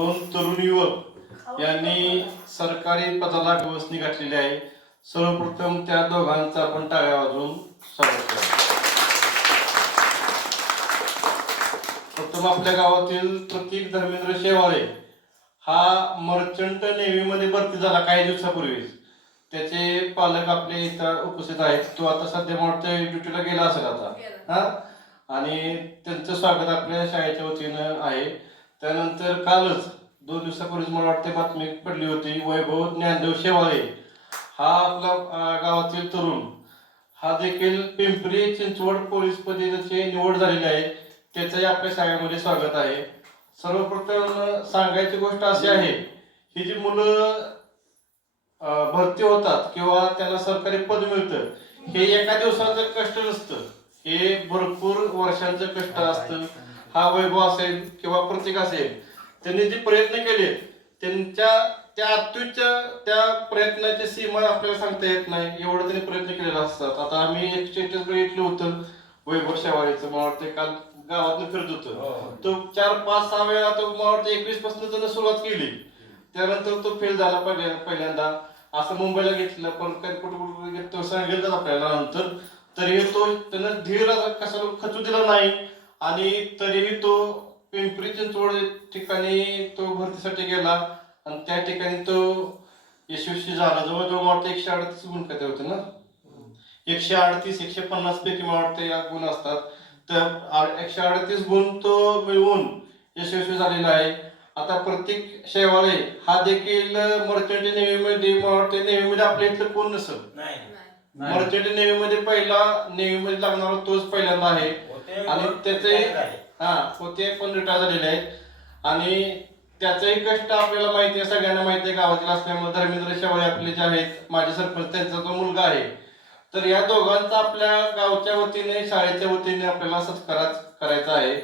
दोन तरुण युवक यांनी सरकारी पदाला गवसणी घातलेली आहे. सर्वप्रथम त्या दोघांचा आपण टाळ्या वाजवून स्वागत करू. प्रथम आपल्या गावातील प्रतीक धर्मेंद्र शेवाळे हा मर्चंट नेव्हीमध्ये भरती झाला काही दिवसापूर्वीच. त्याचे पालक आपले इथं उपस्थित आहेत. तो आता सध्या मोठ्या ड्युटीला गेला असेल आता हा, आणि त्यांचं स्वागत आपल्या शाळेच्या वतीनं आहे. त्यानंतर कालच 2 दिवसापूर्वी मला वाटते बातमी पडली होती, वैभव ज्ञानदेव शेवाळे हा आपला गावातील तरुण हा देखील पिंपरी चिंचवड पोलीस पदाची निवड झालेली आहे. त्याचंही आपल्या शाळेमध्ये स्वागत आहे. सर्वप्रथम सांगायची गोष्ट अशी आहे, ही जी मुलं भरती होतात किंवा त्यांना सरकारी पद मिळतं, हे एका दिवसाचं कष्ट नसतं, हे भरपूर वर्षांचं कष्ट असतं. हा वैभव असेल किंवा प्रतीक असेल, त्यांनी जे प्रयत्न केले त्यांच्या त्या अत्युच्च त्या प्रयत्नाची सीमा आपल्याला सांगता येत नाही, एवढं त्यांनी प्रयत्न केलेला असतात. आता आम्ही एक स्टेटस बघितलं होतं वैभव शेवाळेचं, मला वाटतं काल गावातून फिरत होतं. तो 4-5-6 वेळा तो मला वाटतं 21 पासून त्यानं सुरुवात केली. त्यानंतर तो फेल झाला पहिल्यांदा, असं मुंबईला घेतलं, पण कुठे तो सांगितलं आपल्याला नंतर. तरीही तो त्यानं धीर कसा खचू दिला नाही आणि तरीही तो पिंपरी चिंचवड ठिकाणी तो भरतीसाठी गेला आणि त्या ठिकाणी तो यशस्वी झाला. जवळजवळ मला वाटतं 138 गुण काय होते ना, 138-150 पैकी मला वाटतं या गुण असतात. तर 138 गुण तो मिळवून यशस्वी झालेला आहे. आता प्रतीक शेवाळे हा देखील मर्चंट नेव्हीमध्ये, मला वाटतं नेव्हीमध्ये आपल्या इथलं कोण नसेल, मर्चंट नेव्हीमध्ये पहिला नेव्हीमध्ये लागणारा तोच पहिल्यांदा आहे. आणि त्याचे होते पण रिटायर झालेले आहेत आणि त्याचंही कष्ट आपल्याला माहिती आहे, सगळ्यांना माहिती आहे गावातील असल्यामुळे. धर्मेंद्र शेवाळे आपले जे आहेत माजी सरपंच, त्यांचा जो मुलगा आहे, तर या दोघांचा आपल्या गावच्या वतीने शाळेच्या वतीने आपल्याला सत्कार करायचा आहे.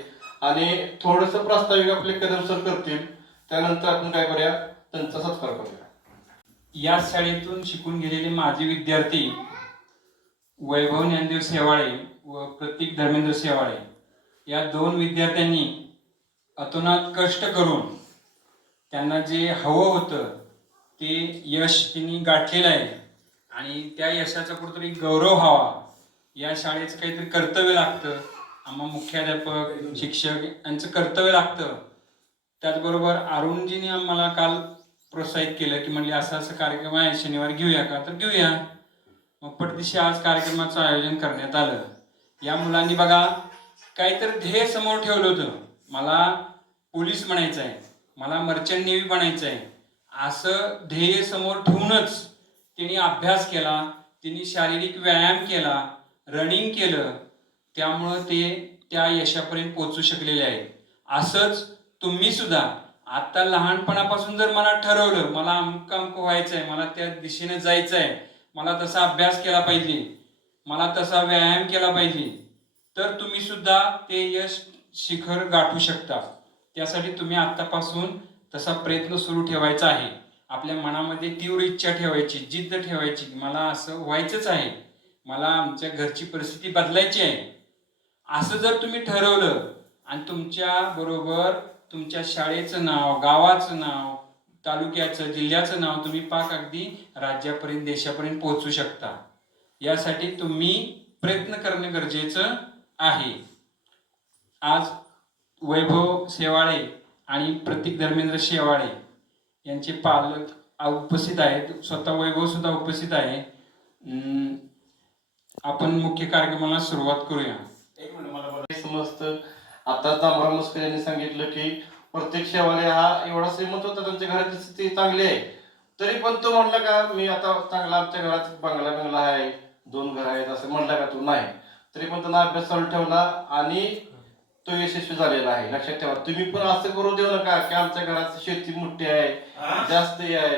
आणि थोडंसं प्रास्ताविक आपले कदम सर करतील, त्यानंतर आपण काय करूया, त्यांचा सत्कार करूया. या शाळेतून शिकून गेलेले माजी विद्यार्थी वैभव ज्ञानदेव शेवाळे व प्रतीक धर्मेंद्र शेवाळे या 2 विद्यार्थ्यांनी अतोनात कष्ट करून त्यांना जे हवं होतं ते यश त्यांनी गाठलेलं आहे. आणि त्या यशाचा कुठेतरी गौरव व्हावा, या शाळेचं काहीतरी कर्तव्य लागतं. आम्हा मुख्याध्यापक, शिक्षक यांचं कर्तव्य लागतं. त्याचबरोबर अरुणजीने आम्हाला काल प्रोत्साहित केलं की म्हणले असं असं कार्यक्रम आहे, शनिवारी घेऊया का, तर घेऊया. मग पटदिशी आज कार्यक्रमाचं आयोजन करण्यात आलं. या मुलांनी बघा काहीतरी ध्येय समोर ठेवलं होतं, मला पोलीस बनायचं आहे, मला मर्चंट नेव्ही बनायचं आहे, असं ध्येय समोर ठेवूनच त्यांनी अभ्यास केला, त्यांनी शारीरिक व्यायाम केला, रनिंग केलं. त्यामुळं ते त्या यशापर्यंत पोहोचू शकलेले आहेत. असंच तुम्ही सुद्धा आता लहानपणापासून जर मला ठरवलं मला अमुक अमुक व्हायचं आहे, मला त्या दिशेने जायचं आहे, मला तसा अभ्यास केला पाहिजे, मला तसा व्यायाम केला पाहिजे, तर तुम्ही सुद्धा ते यश शिखर गाठू शकता. त्यासाठी तुम्ही आत्तापासून तसा प्रयत्न सुरू ठेवायचा आहे. आपल्या मनामध्ये तीव्र इच्छा ठेवायची, जिद्द ठेवायची, मला असं व्हायचंच आहे, मला आमच्या घरची परिस्थिती बदलायची आहे. असं जर तुम्ही ठरवलं आणि तुमच्या बरोबर तुमच्या शाळेचं नाव, गावाचं नाव, तालुक्याचं, जिल्ह्याचं नाव तुम्ही पाक अगदी राज्यापर्यंत, देशापर्यंत पोहोचू शकता. यासाठी तुम्ही प्रयत्न करणे गरजेचं आहे. आज वैभव शेवाळे आणि प्रतीक धर्मेंद्र शेवाळे यांचे पालक उपस्थित आहेत, स्वतः वैभव सुद्धा उपस्थित आहे. आपण मुख्य कार्यक्रमाला सुरुवात करूया. एक मिनिट, मला समजतं आता तांबरा मस्कर यांनी सांगितलं की प्रत्येक शेवाळे हा एवढा श्रीमंत होता, त्यांच्या घराची स्थिती चांगली आहे, तरी पण तो म्हणला का मी आता चांगला आमच्या घरात बंगला आहे, 2 घर आहेत असं म्हणला का? तो नाही, तरी पण त्यांना अभ्यास चालू ठेवला आणि तो यशस्वी झालेला आहे. लक्षात ठेवा, तुम्ही पण असं करू देऊ नका की आमच्या घरात शेती मोठी आहे, जास्त आहे,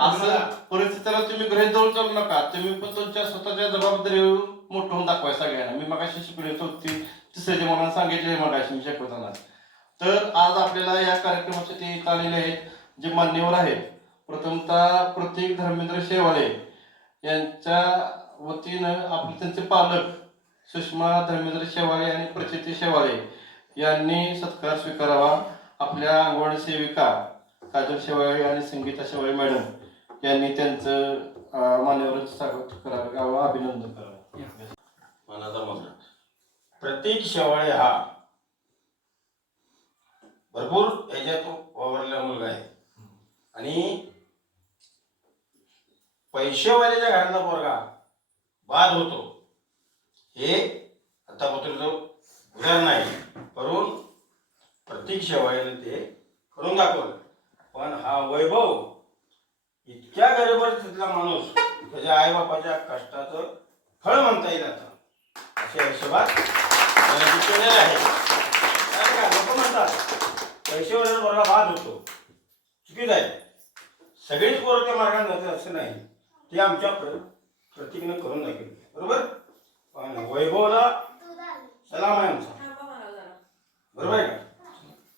असं परिस्थितीला तुम्ही गृहीत धरून चालू नका. तुम्ही पण तुमच्या स्वतःच्या जबाबदारीवर मोठं होऊन दाखवाय सगळ्यांना. मी मगाशी शिकवले 3ऱ्या मला सांगितले मगाशी मी शिकवताना. तर आज आपल्याला या कार्यक्रमासाठी इथं आलेले आहेत जे मान्यवर आहेत. प्रथमतः प्रतीक धर्मेंद्र शेवाळे यांच्या वतीनं आपले त्यांचे पालक सुषमा धर्मेंद्र शेवाळे आणि प्रचिती शेवाळे यांनी सत्कार स्वीकारावा. आपल्या अंगणवाडी सेविका काजल शेवाळे आणि संगीता शेवाळे मॅडम यांनी त्यांचं मान्यवर स्वागत करावं, अभिनंदन करावं. मनाचा मुद्दा. प्रतीक शेवाळे हा भरपूर याच्यात वावरलेला मुलगा आहे आणि पैसेवाल्याच्या घरातला पोरगा बाद होतो हे आतापर्यंत उदाहरण नाही, करून प्रतीक शेवाळेने ते करून दाखवलं. पण हा वैभव इतक्या गरीब परिस्थितीतला माणूस त्याच्या आईबापाच्या कष्टाचं फळ म्हणता येईल आता अशा हिशोबात केलेलं आहे. कारण का लोक म्हणतात पैशावर पोरगा बाद होतो, चुकीच आहे. सगळीच पोरं त्या मार्गाने जातात असं नाही, ते आमच्या प्रतीकनं करून दाखवलं. बरोबर. पण वैभवला सलाम आहे आमचा. बरोबर आहे का?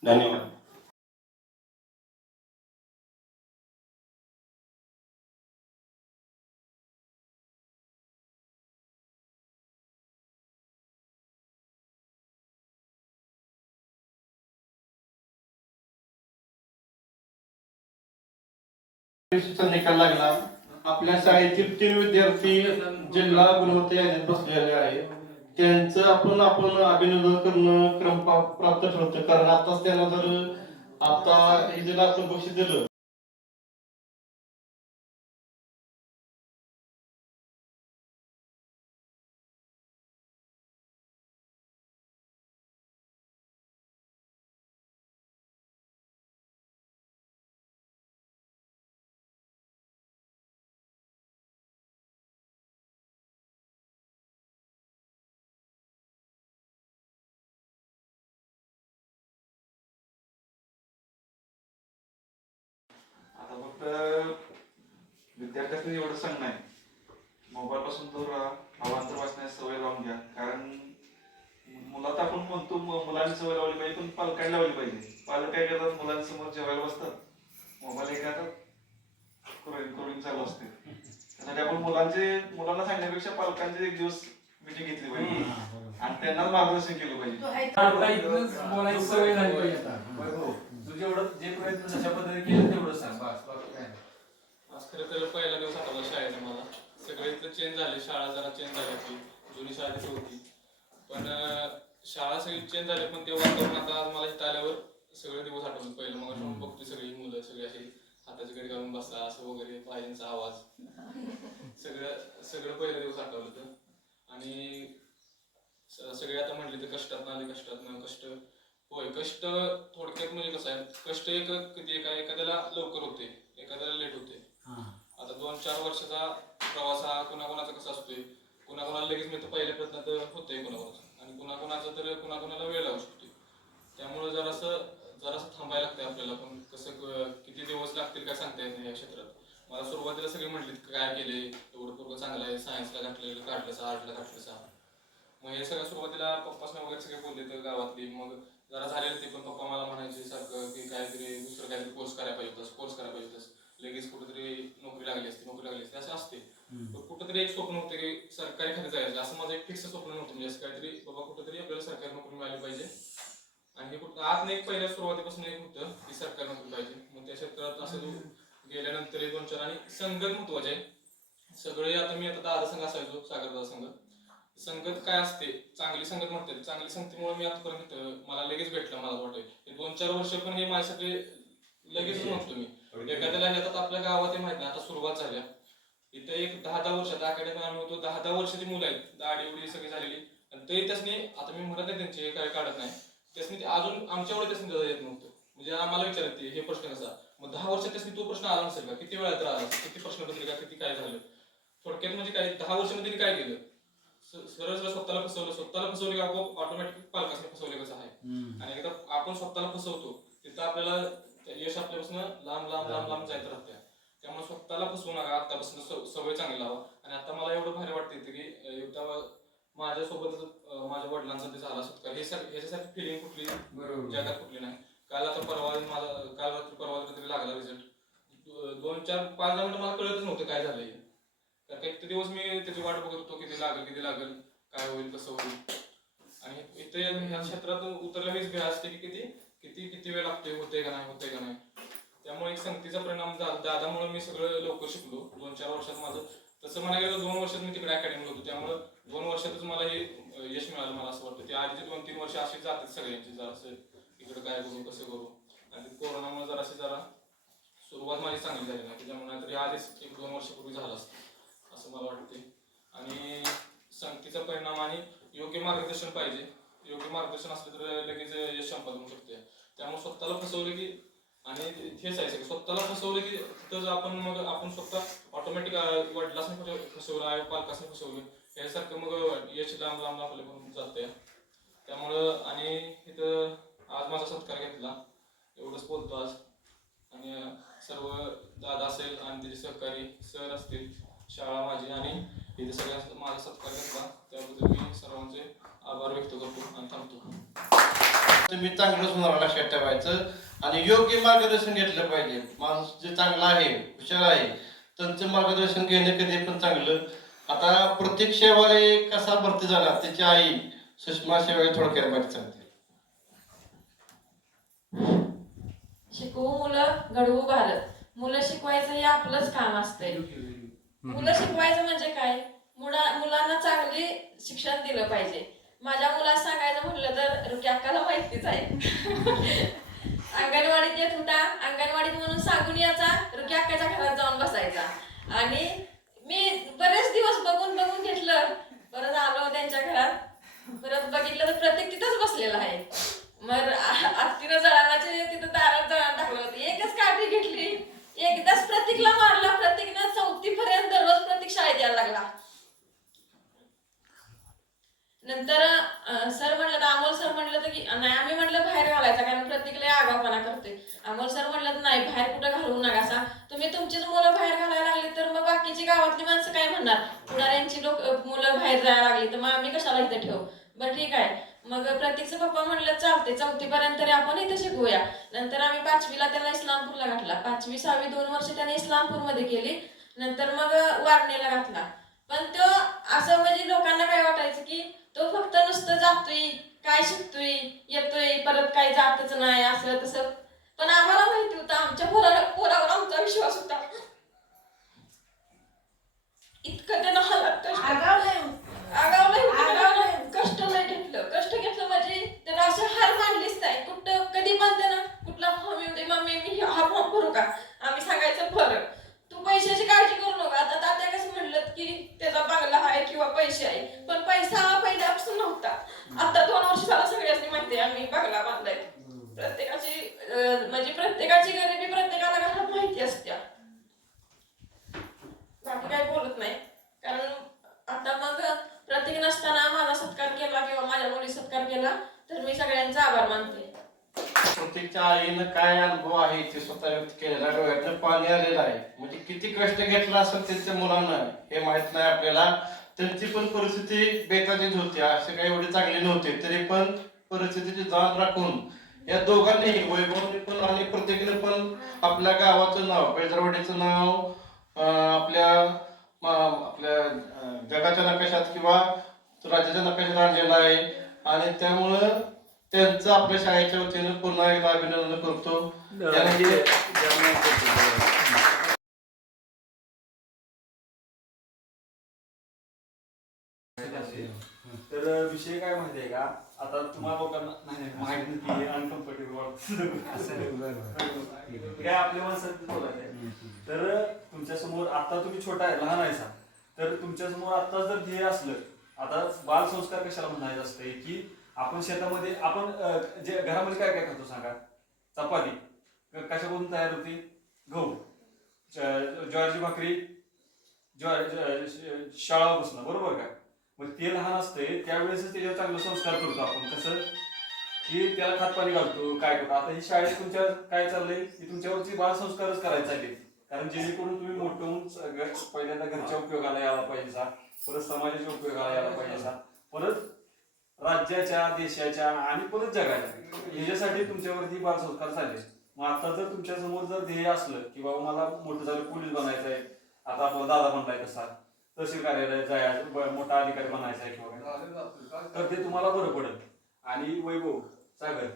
धन्यवाद. परीक्षेचा निकाल लागला. आपल्या शाळेतील 3 विद्यार्थी जिल्हा गुणवत्ता यादीत बसलेले आहे. त्यांचं आपण अभिनंदन करणं क्रम प्राप्त ठरतं. कारण आताच त्यांना जर आता हे जर आपण बक्षीस दिलं आता फक्त विद्यार्थ्यांनी एवढं सांगणं आहे, मोबाईल पासून दूर राहा, अवांतर वाचण्याची सवय लावून घ्या. कारण मुलात आपण म्हणतो मुलांनी सवय लावली पाहिजे, पण पालकांनी लावली पाहिजे. पालक काय करतात, मुलांसमोर जेवायला बसतात, मोबाईल एक हातात करून चालू असते. त्यासाठी आपण मुलांना सांगण्यापेक्षा पालकांची एक दिवस मिटिंग घेतली पाहिजे आणि त्यांनाच मार्गदर्शन केलं पाहिजे. सवय झाली पाहिजे. तुझे एवढं जे प्रयत्न जशा पद्धतीने केले तेवढं सांग बस, बाकी काय नाही. आज खरं तर पहिला दिवस आठवला शाळेचा मला. सगळे इथलं चेंज झाले, शाळा जरा चेंज झाली होती, जुनी शाळा तिथे होती. पण शाळा सगळी चेंज झाली, पण ते वातावरण आता आज मला इथं आल्यावर सगळे दिवस आठवले. पहिलं मग बघते सगळी मुलं सगळी अशी हाताची घडी घालून बसला असं वगैरे, पायऱ्यांचा आवाज, सगळं पहिलं दिवस आठवलं तर. आणि सगळे आता म्हटले तर कष्टात आले, कष्ट होय. कष्ट थोडक्यात म्हणजे कसं आहे, कष्ट एखाद्याला लवकर होते, एखाद्याला लेट होते. आता 2-4 वर्षाचा प्रवास हा कुणाकुणाचा कसा असतोय, कुणाकुणाला लगेच मिळतं पहिल्या प्रयत्नात होतंय कुणाकुणाचं, आणि कुणाकुणाचं तर कुणाकुणाला वेळ लागू शकतो. त्यामुळे जरासं थांबायला लागतंय आपल्याला. पण कसं किती दिवस लागतील काय सांगता येत नाही या क्षेत्रात. मला सुरुवातीला सगळे म्हटले काय केले, एवढं पूर्ण चांगलं आहे, सायन्सला काढलं, आर्टला काढलं. मग हे सगळं सुरुवातीला पप्पासने वगैरे सगळे बोलले तर गावातली. मग जरा झालेलं ते पण पप्पा मला म्हणायचे सारखं की काहीतरी दुसरं काहीतरी कोर्स करायला पाहिजे होतास, लगेच कुठेतरी नोकरी लागली असते असं असते. पण कुठेतरी एक स्वप्न होतं की सरकारी खाते जायचं, असं माझं एक फिक्स स्वप्न नव्हतं. म्हणजे असं काहीतरी बाबा कुठेतरी आपल्याला सरकारी नोकरी मिळाली पाहिजे. आणि हे कुठं आत नाही, पहिल्या सुरुवातीपासून एक होतं की सरकारी नोकरी पाहिजे. मग त्या क्षेत्रात असं गेल्यानंतर 2-4 आणि संगत महत्वाचे आहे. सगळे आता मी दादा संघ असायचो, सागर दादा संघ. संगत काय असते, चांगली संगत म्हणते. चांगली संगतीमुळे मी आतापर्यंत मला लगेच भेटलं. मला वाटतं हे 2-4 वर्ष पण हे माझ्यासाठी लगेच म्हणतो मी. एखाद्याला येतात आपल्या गावात हे माहित नाही, आता सुरुवात झाल्या. इथं एक 10-10 वर्षात अकॅडमी आम्ही होतो, 10-10 वर्षाची मुलं आहेत, दाढी उडी सगळी झालेली. आणि तरी त्यासनी आता मी म्हणत नाही त्यांचे काय काढत नाही, त्यासनी अजून आमच्या एवढे त्यासनी येत नव्हतं. म्हणजे आम्हाला विचारते हे प्रश्न कसा, मग 10 वर्षात त्यासनी तो प्रश्न आला नसेल का, किती वेळा तर आला, किती प्रश्नपत्रिका, किती काय झालं. थोडक्यात म्हणजे काय 10 वर्षामध्ये काय केलं, सरळ स्वतःला फसवले की आपोआप ऑटोमॅटिक पालकांनी फसवले कसं आहे. आणि एकदा आपण स्वतःला फसवतो तिथं आपल्याला यश आपल्यापासून लांब जायचं राहतं. त्यामुळे स्वतःला फसवू नका, आतापासून सवय चांगली लावा. आणि आता मला एवढं भारी वाटते की माझ्यासोबत माझ्या वडिलांचा ते झाला सत्कार, ह्याच्यासाठी फिलिंग कुठली जगात कुठली नाही. काल रात्री परवा तरी लागला रिझल्ट. 2-4-5 मिनिटं मला कळतच नव्हतं काय झालंय. तर किती दिवस मी त्याची वाट बघत होतो, किती लागेल, काय होईल, कसं होईल. आणि इथे ह्या क्षेत्रात उतरल्यानेच भ्या असते की किती किती किती वेळ लागतोय, होते का नाही. त्यामुळे एक संगतीचा परिणाम दादामुळे मी सगळं लवकर शिकलो. 2-4 वर्षात माझं तसं म्हणायला गेलं 2 वर्षात मी तिकडे अकॅडमीला होतो. त्यामुळं 2 वर्षातच मला हे यश मिळालं मला असं वाटतं. ते आधीचे 2-3 वर्ष अशी जातात सगळ्यांची, जरा असं इकडं काय करू कसं करू. आणि कोरोनामुळे जरा सुरुवात माझी चांगली झाली नाही. त्याच्यामुळे नाहीतरी आधीच 1-2 वर्षापूर्वी झालं असतं असं मला वाटते. आणि संगतीचा परिणाम आणि योग्य मार्गदर्शन पाहिजे. योग्य मार्गदर्शन असलं तर लगेच यश संपादन होऊ शकते. त्यामुळे स्वतःला फसवलं की, आणि हेच आहे सगळं, स्वतःला फसवलं की तिथं आपण स्वतः ऑटोमॅटिक वडिलांनी फसवलं आहे, पालकांनी फसवलं यासारखं मग यश लांब आपल्याकडून जातंय. त्यामुळं आणि इथं आज माझा सत्कार घेतला एवढंच बोलतो आज. आणि सर्व दादा असेल आणि त्याचे सहकारी सर असतील, शाळा माझी, आणि इथे सगळ्या माझा सत्कार घेतला त्याबद्दल मी सर्वांचे आभार व्यक्त करतो आणि थांबतो. तुम्ही चांगलंच होणार लक्षात ठेवायचं आणि योग्य मार्गदर्शन घेतलं पाहिजे. माणूस जे चांगला आहे, हुशार आहे, त्यांचं मार्गदर्शन घेणं कधी पण चांगलं. आता प्रत्येक शेवाळे कसा भरती झाला त्याची आई सुषमा शेवाळे थोडक्यात माहिती सांगते. शिकवू मुलं, घडवू भारत. मुलं शिकवायचं हे आपलंच काम असतंय. मुलं शिकवायचं म्हणजे काय, मुलांना चांगली शिक्षण दिलं पाहिजे. माझ्या मुलाला सांगायचं म्हटलं तर रुकी अक्काला माहितीच आहे. अंगणवाडीत येत होता, अंगणवाडीत म्हणून सांगून यायचा, रुकी अक्काच्या घरात जाऊन बसायचा. आणि मी बरेच दिवस बघून घेतलं. परत आलो त्यांच्या घरात, परत बघितलं तर प्रत्येक तिथंच बसलेला आहे. मग आत्तीनं जळानाचे तिथं दारात जळान टाकलं होतं. एकच काठी घेतली, एकदाच प्रतीकला मारला. प्रतीकनं 4थी पर्यंत दररोज प्रतीक शाळेत यायला लागला. नंतर सर म्हणलं तर अमोल सर म्हणलं तर की नाही, आम्ही म्हणलं बाहेर घालायचा कारण प्रत्येकाला आगावपणा करतोय. अमोल सर म्हणलं तर नाही, बाहेर कुठं घालवू नका. तुम्ही तुमचीच मुलं बाहेर घालायला लागली तर मग बाकीची गावातली माणसं काय म्हणणार, पुढाऱ्यांची मुलं बाहेर जायला लागली तर मग आम्ही कशाला इथं ठेवू. बरं ठीक आहे. मग प्रतीकचं पप्पा म्हणलं चालते, 4थी पर्यंत तरी आपण इथं शिकवूया. नंतर आम्ही 5वीला त्याला इस्लामपूरला घातला. 5वी 6वी 2 वर्ष त्याने इस्लामपूरमध्ये केली. नंतर मग वारणेला घातला. पण तो असं म्हणजे लोकांना काय वाटायचं की तो फक्त नुसतं जातोय, काय शिकतोय, येतोय, परत काय जातच नाही असं तसं. पण आम्हाला माहिती होतं, आमच्या पोरावर आमचा विश्वास होता. इतकं त्यानं हालात कष्ट नाही घेतलं. कष्ट घेतलं म्हणजे त्याला असं हार मानलीच नाही. कुठं कधी पण त्यानं कुठला फॉर्म येऊ दे, मम्मी मी हा फॉर्म भरू का, आम्ही सांगायचं बरं, तू पैशाची काळजी करू नका. आता तात्या कसं म्हणलं की त्याचा बंगला आहे किंवा पैसे आहे, पण पैसा हा पहिल्यापासून नव्हता. आता 2 वर्ष झाला सगळ्यांनी माहिती आहे आम्ही बंगला बांधलाय. म्हणजे प्रत्येकाची गरिबी प्रत्येकाला घरात माहिती असते. बाकी काय बोलत नाही. कारण आता मग प्रत्येक नसताना माझा सत्कार केला किंवा माझ्या मुली सत्कार केला तर मी सगळ्यांचा आभार मानते. प्रत्येकच्या आईनं काय अनुभव आहे ते स्वतः व्यक्त केलेला, डोळ्यातलं पाणी आलेलं आहे. म्हणजे किती कष्ट घेतला असेल त्यांच्या मुलांना हे माहित नाही आपल्याला. त्यांची पण परिस्थिती बेताचीच होती, असे काही एवढे चांगले नव्हते. तरी पण परिस्थितीची जाण राखून या दोघांनी, वैभवने पण आणि प्रत्येकाने पण आपल्या गावाचं नाव, बेदरवाडीचं नाव आपल्या जगाच्या नकाशात किंवा राज्याच्या नकाशात आणलेलं आहे. आणि त्यामुळं त्यांचं आपल्या शाळेच्या वतीनं पुन्हा एकदा अभिनंदन करतो. तर विषय काय माहिती आहे का, आता तुम्हाला लोकांना माहिती नाही अनकम्फर्टेबल काय आपल्या माणसात बोलायचं. तर तुमच्या समोर आता तुम्ही छोटा आहे, लहान आहे सा, तर तुमच्या समोर आता जर ध्येय असलं, आता बाल संस्कार कशाला म्हणायचं असतंय की आपण शेतामध्ये आपण जे घरामध्ये काय काय करतो सांगा, चपाती कशापासून तयार होती, गहू, ज्वारीची भाकरी, शाळा बसणं, बरोबर का. मग ते लहान असते त्यावेळेस त्याच्यावर चांगलं संस्कार करतो आपण, कसं की त्याला खातपाणी घालतो, काय करतो. आता ही शाळेत तुमच्या काय चाललंय की तुमच्यावरती बाल संस्कारच करायचे चालले, कारण जेणेकरून तुम्ही मोठं होऊन पहिल्यांदा घरच्या उपयोगाला यायला पाहिजे सा, परत समाजाच्या उपयोगाला यायला पाहिजे सा, परत राज्याच्या, देशाच्या आणि परत जगाच्या, ह्याच्यासाठी तुमच्यावरती बाल संस्कार चालले. मग आता जर तुमच्या समोर जर ध्येय असलं की बाबा मला मोठं झालं पोलीस बनायचं आहे, आता आपला दादा बनलाय तसा, तहसील कार्यालयात जायचं, मोठा अधिकारी बनायचा आहे किंवा तर ते तुम्हाला बरं पडेल. आणि वैभव, सागर,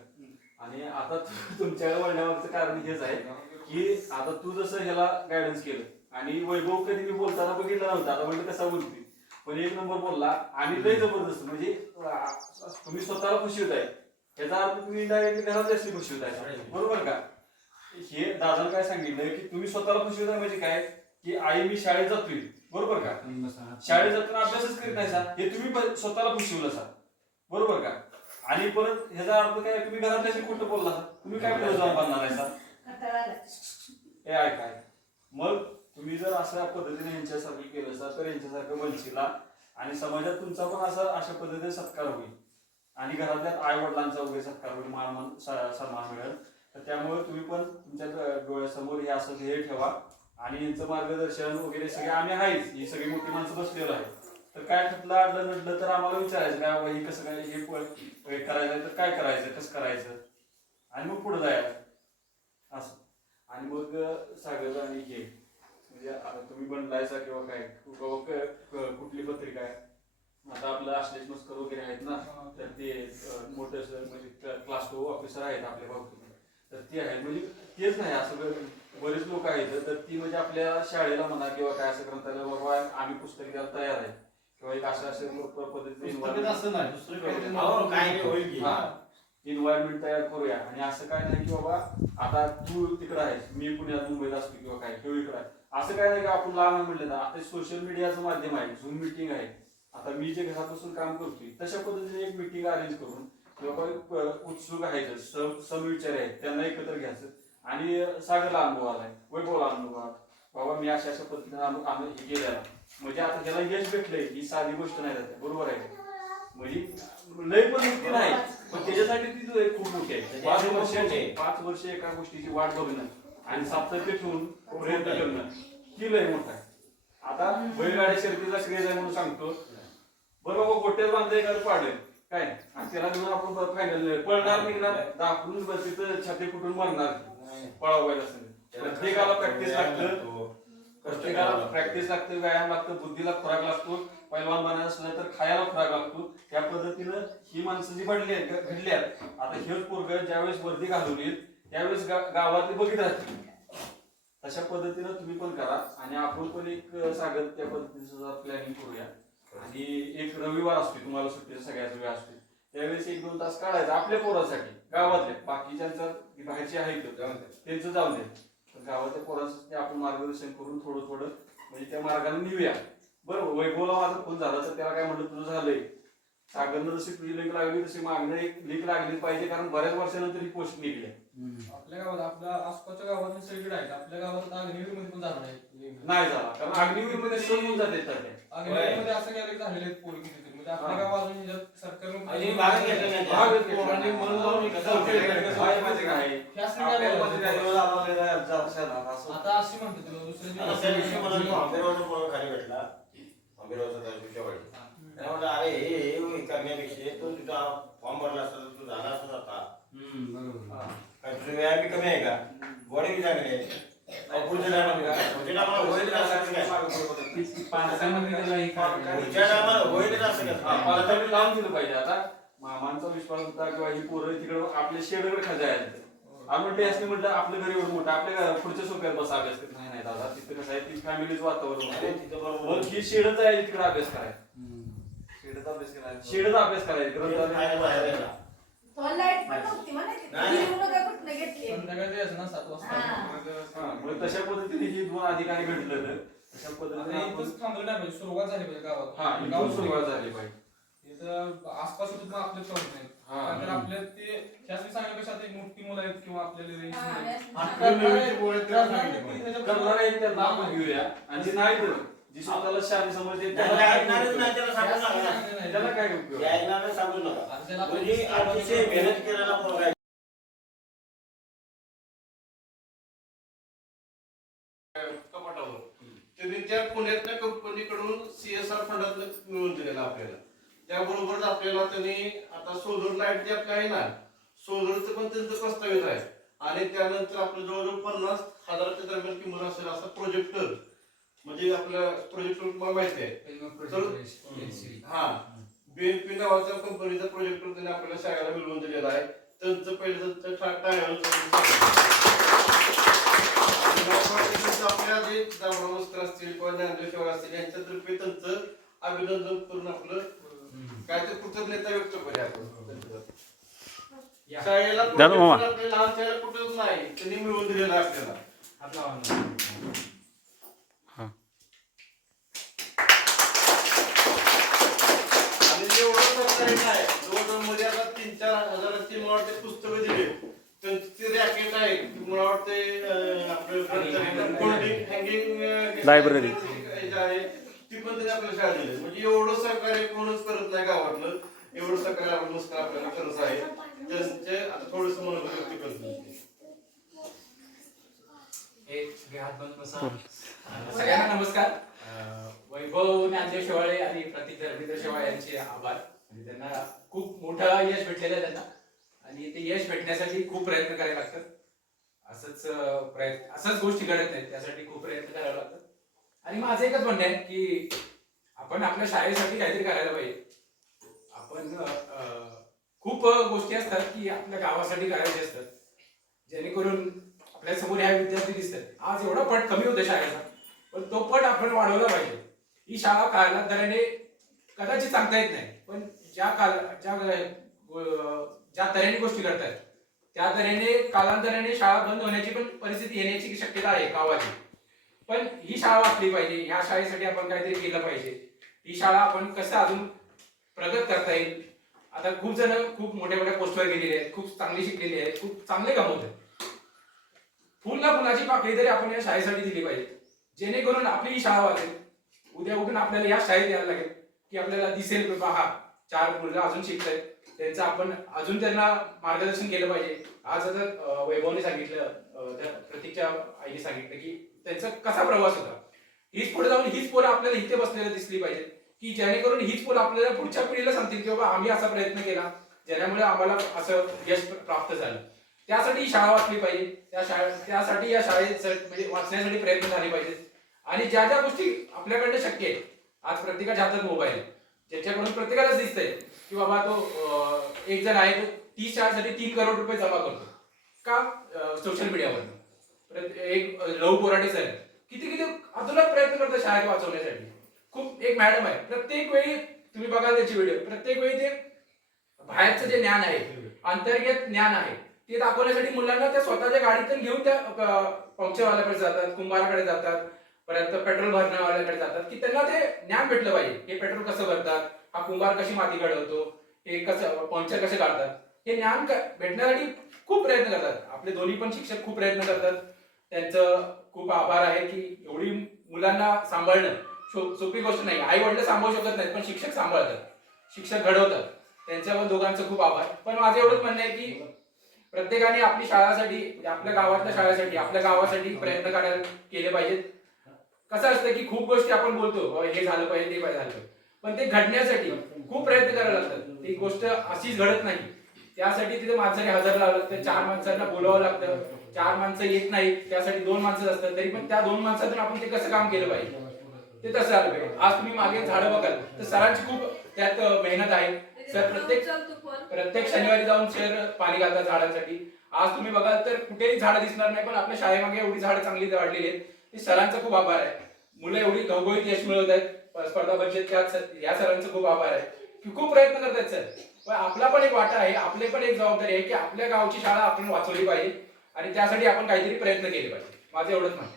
आणि आता तुमच्याकडे वळण्यामागचं कारण हेच आहे की आता तू जसं ह्याला गायडन्स केलं आणि वैभव कधी मी बोलताना बघितलं नव्हतं, आता म्हणजे कसा बोलतोय पण एक नंबर बोलला आणि लय जबरदस्त. म्हणजे तुम्ही स्वतःला खुशी होत आहे याचा अर्थ तुम्ही डायरेक्टली घरात जास्त खुशी होत आहे, बरोबर का? हे दादाला काय सांगितलं की तुम्ही स्वतःला खुशी होत आहे म्हणजे काय की आई मी शाळेत जातोय, बरोबर का? शाळेत जाताना अभ्यासच करीत नाही सा, हे तुम्ही स्वतःला खुशी होलं सा, बरोबर का? आणि परत ह्याचा अर्थ काय तुम्ही घरात जास्त खोटं बोलला सा, तुम्ही काय पुढे जाऊन बांधणार आहे सा? हे ऐका, मग तुम्ही जर अशा पद्धतीने यांच्यासारखं केलं सर तर यांच्यासारखं वंचिला आणि समाजात तुमचा पण अशा पद्धतीने सत्कार होईल आणि घरातल्या आई वडिलांचा वगैरे सत्कार होईल, सन्मान मिळेल. तर त्यामुळे तुम्ही पण तुमच्या डोळ्यासमोर हे असं ध्येय ठेवा आणि यांचं मार्गदर्शन वगैरे सगळे आम्ही आहेच, ही सगळी मोठी माणसं बसलेलो आहे. तर काय ठरलं अडलं नडलं तर आम्हाला विचारायचं काय बाबा हे कसं काय हे करायचं तर काय करायचं कसं करायचं आणि मग पुढे जायचं असं. आणि मग सागर आणि हे म्हणजे तुम्ही बनलायचा किंवा काय कुठली पत्रिका आहे आता आपलं आश्लेष मस्कर वगैरे आहेत ना, तर ते मोठे म्हणजे क्लास 2 ऑफिसर आहेत आपल्या भाऊकीमध्ये, तर ते आहेत. म्हणजे तेच नाही असं बरेच लोक आहेत तर ती म्हणजे आपल्या शाळेला म्हणा किंवा काय असं ग्रंथालय बाबा आम्ही पुस्तक द्यायला तयार आहे किंवा एक असं पद्धतीने असं नाही दुसरं इन्व्हायरमेंट तयार करूया. आणि असं काय नाही की बाबा आता तू तिकडे आहेस मी पुण्यात मुंबईत असतो किंवा काय किंवा इकडे आहे असं काय नाही की आपण लहान म्हटलं ना. आता सोशल मीडियाचं माध्यम आहे, झूम मिटिंग आहे. आता मी जे घरापासून काम करतोय तशा पद्धतीने एक मिटिंग अरेंज करून किंवा उत्सुक आहेत समविचार आहेत त्यांना एकत्र घ्यायचं आणि सागरला अनुभव आलाय, वैभवला अनुभव आला बाबा मी अशा पद्धतीने आम्ही हे केलेला म्हणजे आता ह्याला यश भेटलंय ही साधी गोष्ट नाही जाते, बरोबर आहे? म्हणजे लय पण मुक्ती नाही पण त्याच्यासाठी ती खूप मोठी आहे. 5 वर्ष एका गोष्टीची वाट बघणं आणि सातत्य ठेवून प्रयत्न करणं ही लय मोठं आहे. आता बैलगाडी शर्यतीचा क्रेज आहे म्हणून सांगतो बरोबर, गोट्यात बांधलं एखादं पाडेल काय आणि त्याला घेऊन आपण फायनल पळणार निघणार दाखवून तिथं छाती कुठून मारणार पळावायला असेल. प्रत्येकाला प्रॅक्टिस लागतं, प्रत्येकाला प्रॅक्टिस लागते, व्यायाम लागतं, बुद्धीला खुराक लागतो. पैलवान बनायचं असलं तर खायला खुराक लागतो. त्या पद्धतीनं ही माणसं जी घडल्यात आता हेच पोरग ज्यावेळेस वर्दी घालवली त्यावेळेस गावातले बघित राहतील. तशा पद्धतीनं तुम्ही पण करा आणि आपण पण एक सागर त्या पद्धतीचं प्लॅनिंग करूया. आणि एक रविवार असतो तुम्हाला सुट्टीचा सगळ्याच वेळ असतो त्यावेळेस 1-2 तास काढायचा आपल्या पोरासाठी गावातल्या बाकीच्यांचा बाहेरचे आहेत त्यांचं जाऊन दे पण गावातल्या पोरांसाठी आपण मार्गदर्शन करून थोडं थोडं म्हणजे त्या मार्गाने निघूया. बरोबर, वैभवला माझा फोन झाला तर त्याला काय म्हटलं तुझं झालंय सागरनं जशी तुझी लिंक लागली तशी मागणं एक लिंक लागली पाहिजे कारण बऱ्याच वर्षानंतर ही पोस्ट निघली. आपल्या गावात आपल्या आसपासच्या गावात सगळीकडे आहेत. आपल्या गावात अग्निवीर मध्ये पण झाला नाही झाला कारण अग्निवीर मध्ये समजून जाते अग्निवीर मध्ये असं काय झालेलं आहे पोरगी तिथे म्हणजे आपल्या गावात अजून सरकारनं आता अशी म्हणते खाली भेटला अरे हे करण्यापेक्षा तो तुझा फॉर्म भरला असता तू झाला असता आता काय तुझं व्यायाम कमी आहे का बॉडी बी चांगली आहे लावून दिलं पाहिजे. आता मामांचा विश्वास होता किंवा ही पोरं तिकडे आपल्या शेडकडे खाजायला आम्ही असं म्हटलं आपलं घर एवढं मोठं आपल्या पुढच्या सोप्यात बसा अभ्यास करत नाही दादा तिथं कसं आहे ती फॅमिलीचं वातावरण मग ही शेडच आहे तिकडे अभ्यास करायचा शेडचा अभ्यास करायचा तशा पद्धतीने ही 2 अधिकारी भेटलं तशा पद्धतीने सुरुवात झाली पाहिजे गावात सुरुवात झाली पाहिजे. आसपास आपले प्रॉब्लेम आहेत आपल्या ते सांगण्यापेक्षा एक मोठी मुलं आहेत किंवा करणार आहेत त्यांना आपण घेऊया आणि जे नाही तर जी स्वतःला शाळा समजते त्याला काय उपयोग सांगू नका म्हणजे अतिशय मेहनत केलेला पोरगा कपाटावर त्यांनी त्या पुण्यातल्या कंपनीकडून CSR फंडातलं मिळवून दिलेलं आपल्याला. त्याबरोबरच आपल्याला त्यांनी आता सोलर लाईट जे आपले आहे ना सोलरचं पण त्यांचं प्रस्तावित आहे आणि त्यानंतर आपलं जवळजवळ 50,000च्या दरम्यान किंमत असेल असा प्रोजेक्टर म्हणजे आपल्या प्रोजेक्टर तुम्हाला माहिती आहे हा BNP नावाच्या कंपनीचा प्रोजेक्टर त्यांनी आपल्याला शाळेला मिळवून दिलेला आहे. त्यांचं पहिलं टाळ्यावर आपल्या जे जांभळा असतील किंवा ज्ञानेश्वर असतील यांच्यातर्फे त्यांचं अभिनंदन करून आपलं काय ते कृतज्ञता व्यक्त करूया आपण. शाळेला दादा मामा. आपल्या लहान शाळेला कुठंच नाही, त्यांनी मिळवून दिलेलं आहे आपल्याला. आणि जेवढं सरकारी नाही, जवळजवळ मध्ये आता 3-4 हजाराची मला वाटते पुस्तकं दिली. त्यांची रॅकेट आहे, मला वाटते आपलं कोल्डिंग हँगिंग लायब्ररी ती पण त्यांनी आपल्याला शाळा दिली. म्हणजे एवढं सहकार्य कोणच करत नाही गावातलं, एवढं सहकार्य आपण मस्त आपल्याला करत आहे. त्यांचे आता थोडस मनोबल व्यक्त करतो. सगळ्यांना नमस्कार. वैभव ज्ञानदेव शेवाळे आणि प्रतीक धर्मेंद्र शेवाळे यांचे आभार. म्हणजे त्यांना खूप मोठं यश भेटलेलं आहे त्यांना, आणि ते यश भेटण्यासाठी खूप प्रयत्न करावे लागतात. असंच गोष्टी घडत नाहीत, त्यासाठी खूप प्रयत्न करावे लागतात. आणि माझं एकच म्हणणं आहे की आपण आपल्या शाळेसाठी काहीतरी करायला पाहिजे. आपण खूप गोष्टी असतात की आपल्या गावासाठी करायचे असतात, जेणेकरून आपल्या समोर ह्या विद्यार्थी दिसतात. आज एवढा पट कमी होता शाळेचा, पण तो पट आपण वाढवला पाहिजे. ही शाळा कालांतराने कदाचित सांगता येत नाही, पण ज्या तऱ्हेने गोष्टी घडतात त्या तऱ्हेने कालांतराने शाळा बंद होण्याची पण परिस्थिती येण्याची शक्यता आहे गावाची. पण ही शाळा वाचली पाहिजे, ह्या शाळेसाठी आपण काहीतरी केलं पाहिजे. ही शाळा आपण कसं अजून प्रगत करता येईल. आता खूप जण खूप मोठ्या मोठ्या पोस्टवर गेलेले आहेत, खूप चांगली शिकलेली आहेत, खूप चांगले कमवतात. फुलाची पाकळी तरी आपण या शाळेसाठी दिली पाहिजे, जेणेकरून आपली ही शाळा वाचेल. उद्या उठून आपल्याला या शाळेत यायला लागेल की आपल्याला दिसेल की हा 4 मुलं अजून शिकतायत, त्यांचं आपण अजून त्यांना मार्गदर्शन केलं पाहिजे. आज आता वैभवने सांगितलं, त्या प्रतीकच्या आईने सांगितलं की त्यांचा कसा प्रवास होता. हीच पुढे जाऊन हीच पोरं आपल्याला इथे बसलेलं दिसली पाहिजे, की जेणेकरून हीच पोरं आपल्याला पुढच्या पिढीला सांगतील की बाबा आम्ही असा प्रयत्न केला, ज्यामुळे आम्हाला असं यश प्राप्त झालं. त्यासाठी ही शाळा वाचली पाहिजे. त्यासाठी या शाळेत म्हणजे वाचण्यासाठी प्रयत्न झाले पाहिजेत. आणि ज्या ज्या गोष्टी आपल्याकडनं शक्य आहेत, आज प्रत्येकाच्या हातात मोबाईल आहे, ज्याच्याकडून प्रत्येकालाच दिसतंय की बाबा तो एक जण आहे तो 30 शाळेसाठी 3 करोड रुपये जमा करतो का सोशल मीडियावर. एक लव पोराटे सर किती अतुलक प्रयत्न करतात शाळेत वाचवण्यासाठी. खूप एक मॅडम आहे, प्रत्येक वेळी तुम्ही बघाल त्याची व्हिडिओ, प्रत्येक वेळी ते बाहेरचं जे ज्ञान आहे, अंतर्गत ज्ञान आहे, ते दाखवण्यासाठी मुलांना त्या स्वतःच्या गाडीतून घेऊन त्या पंक्चरवाल्याकडे जातात, कुंभाराकडे जातात, परत पेट्रोल भरण्यावाल्याकडे जातात, की त्यांना ते ज्ञान भेटलं पाहिजे. हे पेट्रोल कसं भरतात, हा कुंभार कशी माती घडवतो, हे कसं पंक्चर कसे काढतात, हे ज्ञान भेटण्यासाठी खूप प्रयत्न करतात. आपले दोन्ही पण शिक्षक खूप प्रयत्न करतात. त्यांचं खूप आभार आहे की एवढी मुलांना सांभाळणं सोपी गोष्ट नाही. आई वडील सांभाळू शकत नाहीत, पण शिक्षक सांभाळतात, शिक्षक घडवतात. त्यांच्यावर दोघांचं खूप आभार. पण माझं एवढंच म्हणणं आहे की प्रत्येकाने आपली शाळासाठी, आपल्या गावातल्या शाळेसाठी, आपल्या गावासाठी प्रयत्न करायला केले पाहिजेत. कसं असतं की खूप गोष्टी आपण बोलतो हे झालं पाहिजे, ते पाहिजे झालं, पण ते घडण्यासाठी खूप प्रयत्न करायला लागतात. ती गोष्ट अशीच घडत नाही. त्यासाठी तिथे माणसाने हजर लावावं लागतं, 4 माणसांना बोलावं लागतं. 4 माणसं येत नाही, त्यासाठी 2 माणसं असतात, तरी पण त्या 2 माणसातून आपण ते कसं काम केलं पाहिजे ते तसं आलं पाहिजे. आज तुम्ही मागे झाडं बघाल तर सरांची खूप त्यात मेहनत आहे. सर प्रत्येक शनिवारी जाऊन सर पाणी घालतात झाडांसाठी. आज तुम्ही बघाल तर कुठेही झाडं दिसणार नाही, पण आपल्या शाळेमागे एवढी झाडं चांगली वाढलेली आहेत. ते सरांचा खूप आभार आहे. मुलं एवढी घवघवीत यश मिळवत आहेत स्पर्धा परीक्षेत, त्यात या सरांचं खूप आभार आहे की खूप प्रयत्न करतात सर. पण आपला पण एक वाटा आहे, आपली पण एक जबाबदारी आहे की आपल्या गावची शाळा आपण वाचवली पाहिजे आणि त्यासाठी आपण काहीतरी प्रयत्न केले पाहिजे. माझं एवढंच म्हणणं.